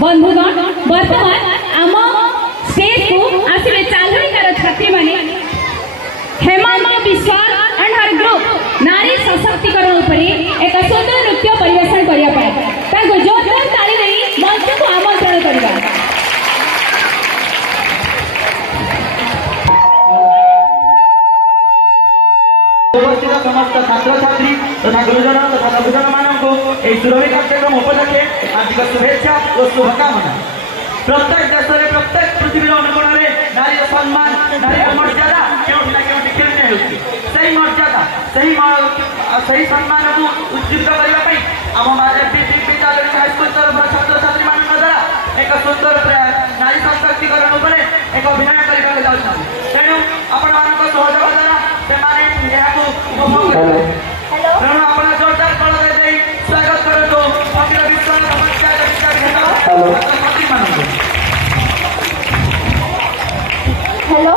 बंधुगण वर्तमान आम स्टेज को आसिले चालुणीकार छात्री माने हेमंत विश्वास एंड हर ग्रुप नारी सशक्तिकरण उपरे एक सुंदर नृत्य परिवेशन करिया पाए ताको जोरदार ताली देई मंच को आमंत्रण करबा। उपस्थित समस्त छात्र छात्री तथा गुरुजन तथा नवजन मानक सुरभि कार्यक्रम उपलक्षे हार्दिक शुभेच्छा और शुभकामना। प्रत्येक देश में प्रत्येक पृथ्वी अनुकोण में नारी सम्मान नारी मर्यादा क्योंकि ना क्योंकि केन्द्र होती सही मर्यादा सही सम्मान को उज्जीवित करने आम विद्यालय हाईस्कूल तरफ छात्र छात्री मान द्वारा एक सुंदर प्रयास नारी सशक्तिकरण उपर एक अभिनय करने जाऊँ तेणु आपण मान सहयोग द्वारा से उपभोग करेंगे। तेणु आपण जोरदार कल दे स्वागत करूँ फकीर विश्वास छात्री मान। हेलो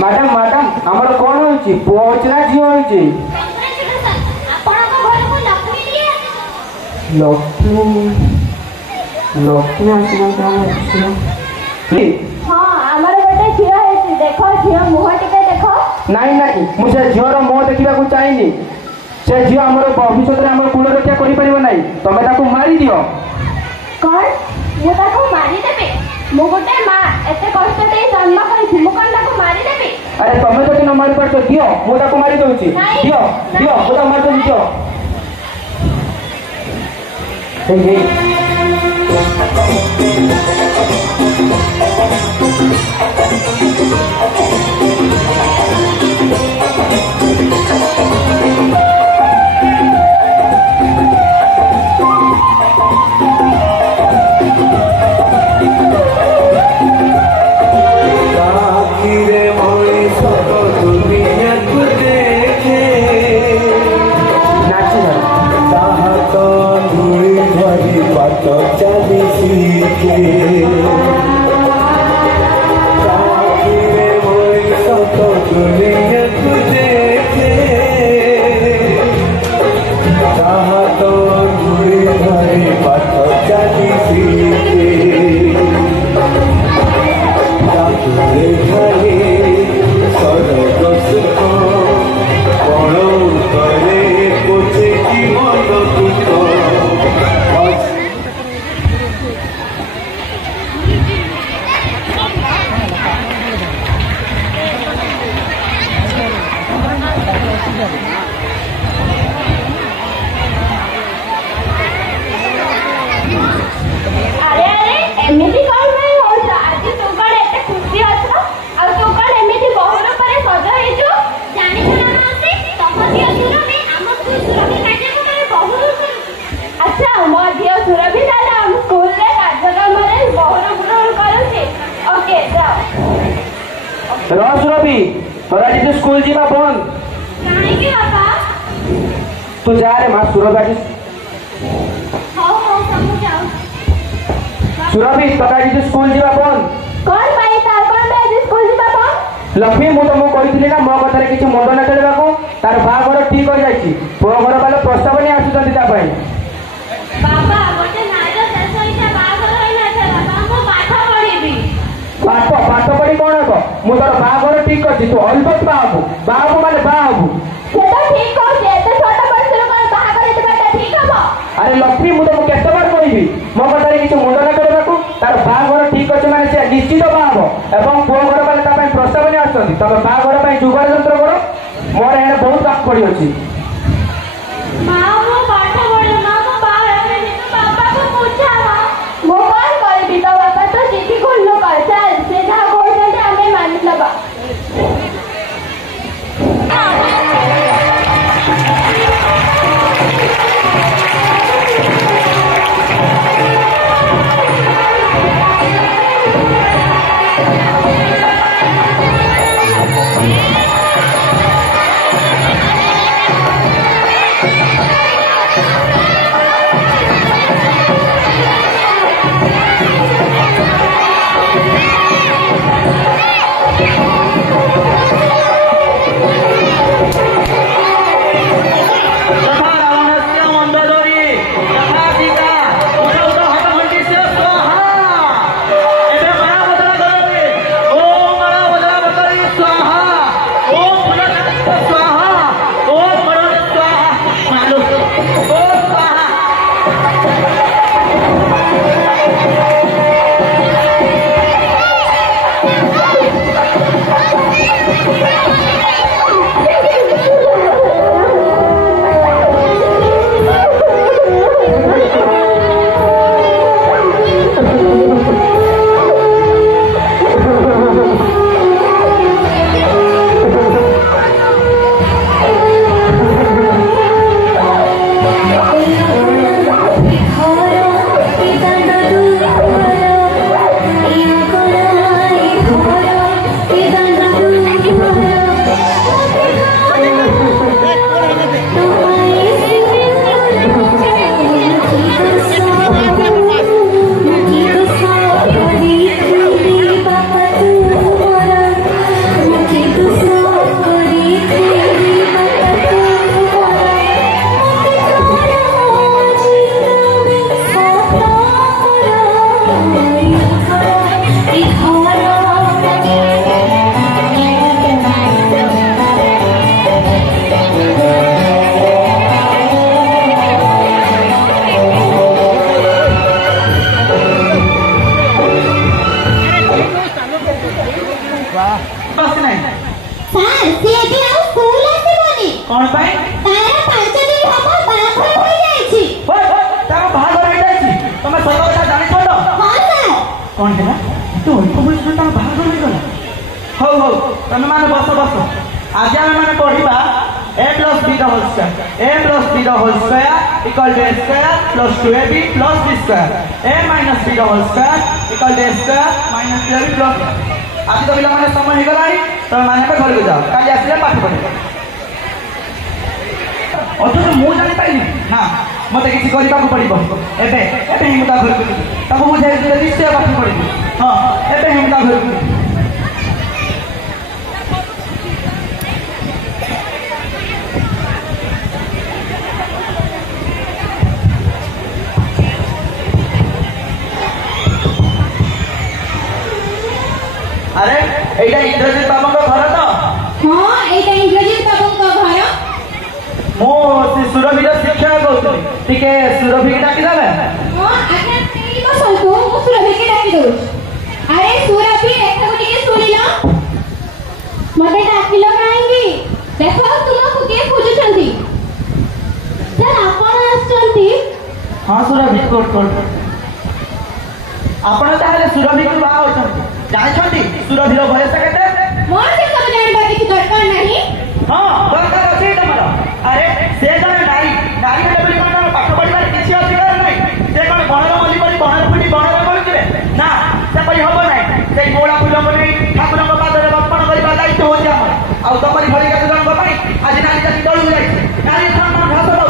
मैडम मैडम आमर कौन होची पुआ होची ना झियो होची लक्ष्मी लक्ष्मी आसना जाने हां हमर बेटा झियो है देखो झियो मुह टिके देखो नहीं नहीं मुझे झियोर मुह देखिबा को चाहिनी से झियो हमर भविष्य रे हमर कुल रक्षा करि परिबो नहीं तमे ताको मारी दियो। कौन मु ताको मारी देबे मु गोटे मां एते कष्ट दे जन्म करिछि मु कोन ताको मारी देबे। अरे तमे जदि न मारी परतो दियो मु ताको मारी दउछि दियो दियो मु ताको मारी दियो। हे सुरभि तोरा जी स्कूल जीवा बंद काहे के बाबा तू जा रे मां सुरभि हां हां समझ जाओ सुरभि तोरा जी स्कूल जीवा बंद कौन भाई तार कौन बे स्कूल जीवा बंद लक्ष्मी मु तुमको कहिथिली ना मो कथारे किछि मुंड न खेलबा को तार बागर ठीक हो जाईछि पुओ घर वाले प्रस्ताव नहीं आसुचंती ता पई बाबा गोटे नाइरो शेष इच्छा बागर होइना छे बाबा मु पाठ पढिबी पाठ पढ़ी कौन हो मु तोर बागर ठीक करछि तू अलबत बाबू बाबू माने बाबू सेटा ठीक हो जे एते छोट बच्चा लोग बागर एते बेटा ठीक हबो। अरे लक्ष्मी मु तुमको केते बार कहबी मो कथारे किछि मुंड न खेलबा को तार बागर ठीक अछि माने से निश्चित बाबू एवं पुओ घर वाले ता पई प्रस्ताव नहीं आसुचंती तमे बागर पई जुगाड़ यंत्र करो मोर एने बहुत काम पड़ी अछि मां मु पाठ पढे मां मु बाहर में बाबा को पूछा मो कौन करबी तो बाबा तो चिट्ठी खोल लो कर चल से जा बोल दे हमें मान लबा तुम मैंने बस बस आज आम मैंने पढ़ा a plus b the whole square a plus b the whole square equal to a square plus 2ab plus b square a minus b the whole square equal to a square minus 2ab plus आज तो पिला माने समय हो गलानी तो माने पे घर को जाओ काली आसीले पाठ पढ़े अथच मु जानि पाइली ना मते किछि करिबा को पड़िबो एबे हिम ता घर को ताको बुझाइ दिले निश्चय पाठ पढ़िबो हां एबे हिम ता घर को अरे एटा इंद्रजीत बाबा को घर तो हां एटा इंद्रजीत बाबा को घर मो से सुरभि शिक्षक कहते टिके सुरभि के डाकी देबे हां आज्ञा तेरी को सल्तो मो सुरभि के डाकी दो अरे सुरभि एटा को टिके सुनिला मते डाकिलो काहेंगी देखो तुमको के खोजुछंती सर आपण आछंती हां सुरभि कोट आपण ताले सुरभि को बाहा होछंती जानिछंती सुरभि रो बयस केते मोर से सब जानबा किछि दरकार नाही हां दरकार अछि तमर अरे से जने नारी हेले बोली कोन पाठ पढिबार किछि अधिकार नै से कोन बणर मली पडी बणर फुटी बणर बोलथिबे ना से पई हबो नै से गोळा फुल बनै ठाकुर को पादरे अर्पण करिबा दायित्व होछि हमर आ तमरी भଳି केते जन को पई आज नारी जाति दळु जाय नारी सम्मान घास दउ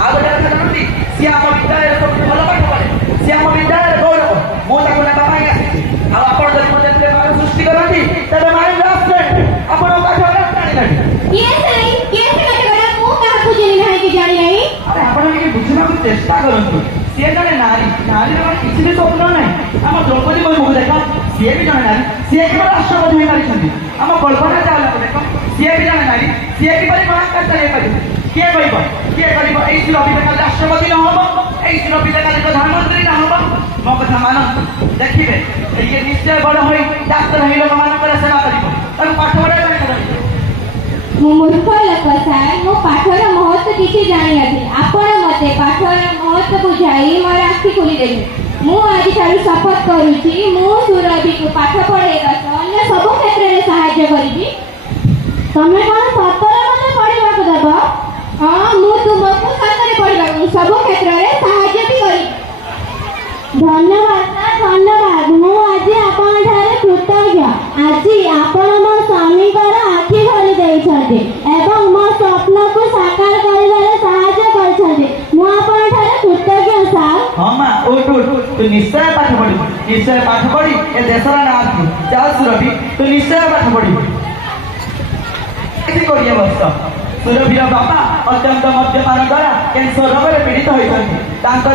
आ गोटे कथा जानती सिया हम विद्यालय सब भल पाठ पढे सिया हम विद्यालय गौरव मो ताको ना बाबा आसी आ आपण जति मते मार सृष्टि करंती तबे मार राष्ट्र आपण पाठ राष्ट्र जानि ये सही के से कटे मु का बुझिली नाही कि जानि नाही अरे आपण के बुझिबा को चेष्टा करंतु से जने नारी रो किछि भी स्वप्न नै हम द्रौपदी को मुख देखा से भी जने नारी से के राष्ट्रपति होई मारी छथि हम कल्पना चावला को देखो से भी जने नारी से की परि महाकाश चले पारि के करिबो एई सुरभि का राष्ट्रपति न होबो एई सुरभि का प्रधानमंत्री न होबो मो कथा मानन देखिबे ये निश्चय बड़ होई डॉक्टर होई लोक मान पर सेवा करिबो तन पाठ पढा नै मु मूर्ख लोक सार मो पाठर महत्व किछि जानि नथि आपण मते पाठर महत्व बुझाई मोर आखि खोली देबे मु आज ठारु शपथ करूछि मु सुरभि को पाठ पढेगा अन्य सब क्षेत्र में सहायता करिबी तमे कोन सतरे मते पढिबा को देबो हां मु तुमको सतरे पढिबा सब क्षेत्र में सहायता भी करी धन्यवाद मु आज आपण ठारे कृतज्ञ आज आपण मो स्वामी कर आखि भरी देइछथि एवं मो स्वप्न को साकार करिबारे सहायता करछथि मु आपण ठारे कृतज्ञ सार हां मां उठ तू निश्चय पाठ पढ़ी ए देशरा नाम जा सुरभि तू निश्चय पाठ पढ़ी ऐसी करिए बस सुरभिर बापा अत्यंत मद्यपान द्वारा कैंसर रोग में पीड़ित होती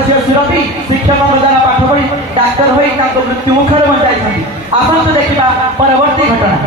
झील सुरभि शिक्षक द्वारा पाठ पढ़ी डाक्तर हो मृत्यु मुखर बचाई आसतु देखा परवर्ती घटना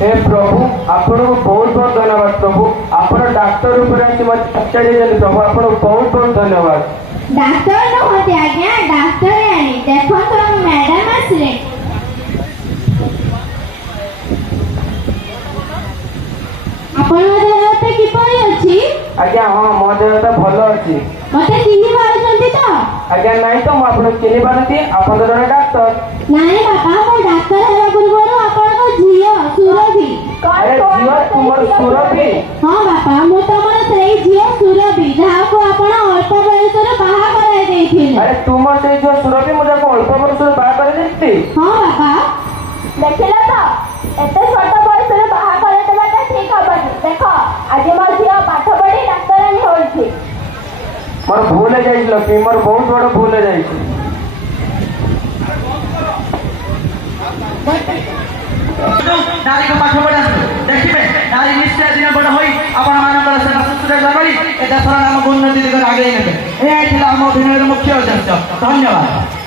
हे प्रभु आपण बहुत बहुत धन्यवाद प्रभु आपण डाक्टर रूप आसी मत पचारि प्रभु आपण बहुत बहुत धन्यवाद डाक्टर न होते आज्ञा डाक्टर आनी देखो तो मैडम आसले आपण देहते किपरि अछि आज्ञा हां मो देहता भलो अछि मते चिन्हि पारुछन्ति तो आज्ञा नाही तो म आपण चिन्हि पारती आपण जने डाक्टर नाही बाबा मो डाक्टर हेबा पूर्वरु आपण को झियो सुरभि अरे झियो तुमर सुरभि हां बाबा मो तमर सेई झियो सुरभि जहा को आपण अल्प बयस रे बाहा कराय देथिले अरे तुमर सेई झियो सुरभि मुझे को अल्प बयस रे बाहा कराय देथि हां बाबा देखिला तो एते छोट बयस रे बाहा कराय देबाटा ठीक हबनी देखो आज मोर झियो पाठ पढी डाक्टरानी होइछि मोर भूल है जाइछ लक्ष्मी मोर बहुत बड़ भूल है जाइछ नारी को पाठ पढ़ा देखिए नारी निश्चय दिन बड़ होई आपण मानकर सेवा शुश्रूषा करी ए देशर नाम उन्नति दिगरे आगे नेबे ए थिला हम अभिनयर मुख्य उद्देश्य धन्यवाद।